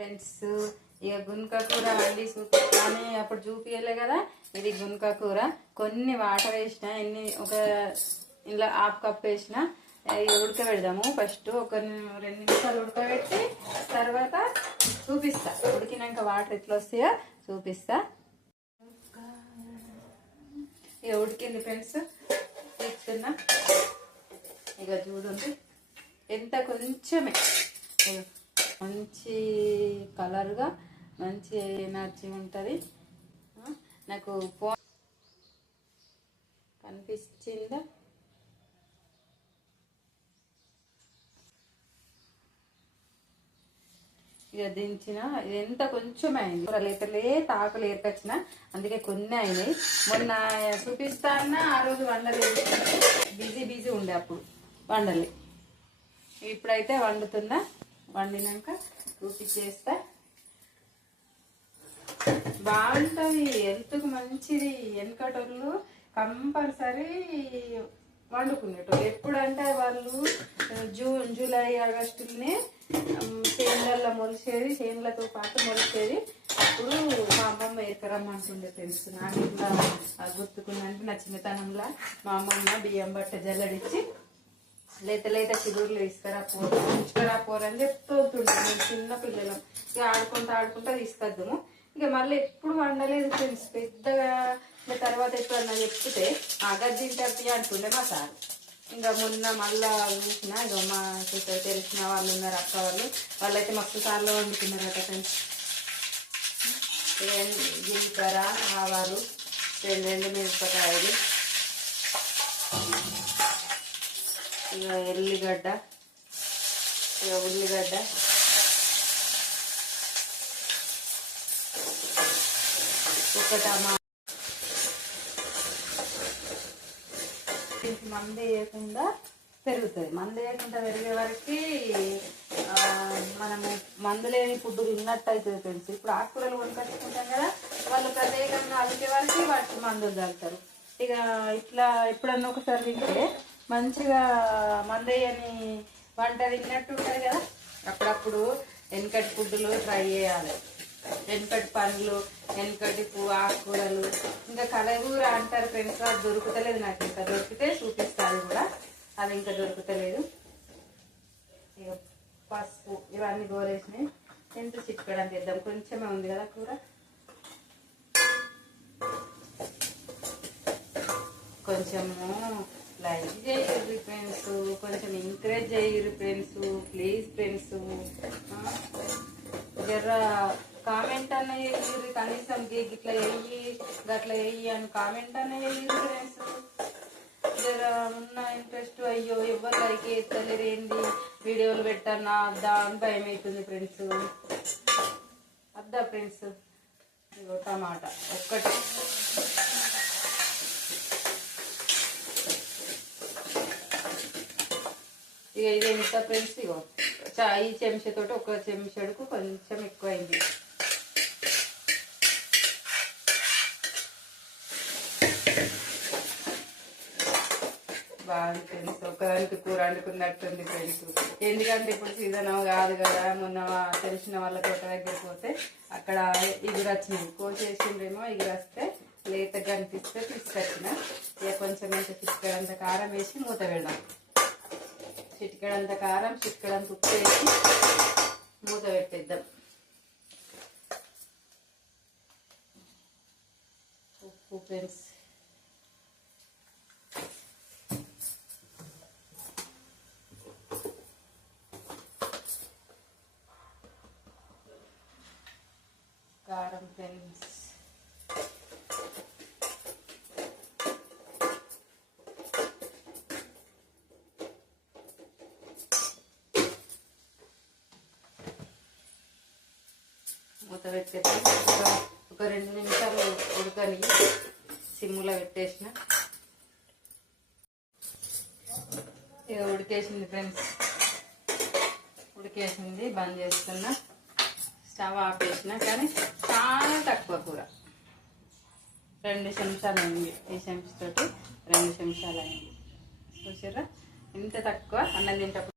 Friends ఇక గుంక కూర వండి చూపిస్తాను. అప్పుడు చూపించలే కదా, ఇది గుంక కూర. కొన్ని వాటర్ వేసిన, ఒక ఇలా హాఫ్ కప్ వేసిన. ఉడకబెడదాము. ఫస్ట్ ఒక 2 నిమిషాలు ఉడకబెట్టి తర్వాత చూపిస్తా. ఉడికినాక వాటర్ ఎట్లా వస్తాయో చూపిస్తా. ఇక ఉడికింది ఫ్రెండ్స్, తీస్తున్నా. ఇక చూడండి ఎంత కొంచెమే, మంచి కలర్గా మంచి ఎనర్జీ ఉంటుంది. నాకు కనిపించిందా? ఇక దించిన. ఇది ఎంత కొంచెం అయింది, లీటర్లే తాకులు ఏర్కొచ్చిన, అందుకే కొన్ని అయినాయి. మొన్న చూపిస్తా అన్న ఆ రోజు వండలేదు, బిజీ ఉండే, అప్పుడు వండలే. ఇప్పుడైతే వండుతున్నా. వండినాక చూపించేస్తా. బాగుంటుంది, హెల్త్కు మంచిది. వెనకటోళ్ళు కంపల్సరీ వండుకునేటోళ్ళు. ఎప్పుడంటే వాళ్ళు జూలై ఆగస్టులోనే చేనులలో మొలిసేది, చేనులతో పాటు మొలిసేది. అప్పుడు మా అమ్మమ్మ ఎక్కరమ్మంటుండే ఫ్రెండ్స్. నాకు ఇట్లా గుర్తుకుందంటే నా చిన్నతనంలో మా అమ్మమ్మ బియ్యం బట్ట జల్లడిచ్చి లేత చిగురులు తీసుకురా పోరని చెప్తూ ఉంటుండే. మేము చిన్న పిల్లలం, ఇక ఆడుకుంటా తీసుకొద్దాము. ఇక మళ్ళీ ఎప్పుడు వండలేదు ఫ్రెండ్స్. పెద్దగా తర్వాత ఎప్పుడన్నా చెప్తే గద్దింటే అంటుండే మా సార్. ఇంకా మొన్న మళ్ళా చూసిన, ఇక మా తెలిసిన వాళ్ళు ఉన్నారు, అక్క వాళ్ళైతే మస్తు సార్లు వండుకున్నారట ఫ్రెండ్స్. జీలకర్ర, ఆవాలు, 2 మిరపకాయలు, ఇక ఎల్లిగడ్డ, ఇక ఉల్లిగడ్డ, ఒక టమాటా. మందు వేయకుండా పెరుగుతుంది. మందు వేయకుండా పెరిగే వరకు మనము మందు లేని ఫుడ్ తిన్నట్టు అవుతుంది ఫ్రెండ్స్. ఇప్పుడు ఆకుకూరలు కొనుకొచ్చుకుంటాం కదా, వాళ్ళు ప్రత్యేకంగా అలికే వరకు వాటికి మందులు తాగుతారు. ఇక ఇట్లా ఎప్పుడన్నా ఒకసారి తింటే మంచిగా మందు వేయని వంట తిన్నట్టు ఉంటుంది కదా. అప్పుడప్పుడు వెనకటి ఫుడ్లు ట్రై చేయాలి. వెనకటి పండ్లు, వెనకటి ఆకుకూరలు, ఇంకా కలగూర అంటారు ఫ్రెండ్స్. అది దొరుకుతలేదు నాకు. ఇంకా దొరికితే చూపిస్తాను కూడా, అది ఇంకా దొరుకుతలేదు. ఇక పసుపు ఇవన్నీ గోరేసినాయి. ఎంత చిక్కడం తెద్దాం, కొంచెమే ఉంది కదా కూర. కొంచెము లైక్ చేయరు ఫ్రెండ్స్, కొంచెం ఎంకరేజ్ చేయరు ఫ్రెండ్స్, ప్లీజ్ ఫ్రెండ్స్. జర కామెంట్ అన్న వేయరు, కనీసం ఇట్లా వేయి గట్లా వేయి అని కామెంట్ అన్న వేయరు ఫ్రెండ్స్. జర ఉన్న ఇంట్రెస్ట్, అయ్యో ఎవరు లైక్ ఎత్తలేరు, ఏంది వీడియోలు పెట్టన్నా అద్దా అని భయం అవుతుంది ఫ్రెండ్స్. అద్దా ఫ్రెండ్స్. ఇగో టమాటా ఒక్కటి, ఇక ఇది ఎంత ఫ్రెండ్స్. ఇగో ఈ చెంచాతోటి ఒక చెంచాడుకు కొంచెం ఎక్కువైంది. బాగుంది ఫ్రెండ్స్. ఒకదానికి కూర వండుకున్నట్టుంది ఫ్రెండ్స్. ఎందుకంటే ఇప్పుడు సీజన్ కాదు కదా. మొన్న తెలిసిన వాళ్ళ తోట దగ్గర పోతే అక్కడ ఇగురు వచ్చినాయి, కోసేసిండ్రేమో. ఇగురు వస్తే లేతగా అనిపిస్తే తీసుకొచ్చిన. ఇక కొంచెం ఎంత చిటికెడంత కారం వేసి మూత పెడదాం. చిటికెడంత కారం, చిటికెడంత ఉప్పు వేసి మూత పెట్టేద్దాం. ఉప్పు ఫ్రెండ్స్, కారం ఫ్రెండ్స్, మూత పెట్టేసి ఒక 2 నిమిషాలు ఉడకని సిమ్ములో పెట్టేసిన. ఇక ఉడికేసింది ఫ్రెండ్స్, ఉడికేసింది. బంద్ చేస్తున్నా, స్టవ్ ఆపేసిన. కానీ చాలా తక్కువ కూర, 2 చెంచాలు అయింది. ఈ చెంచాతోటి 2 చెంచాలు అయింది. చూసారా ఎంత తక్కువ. అన్నం తింటప్పుడు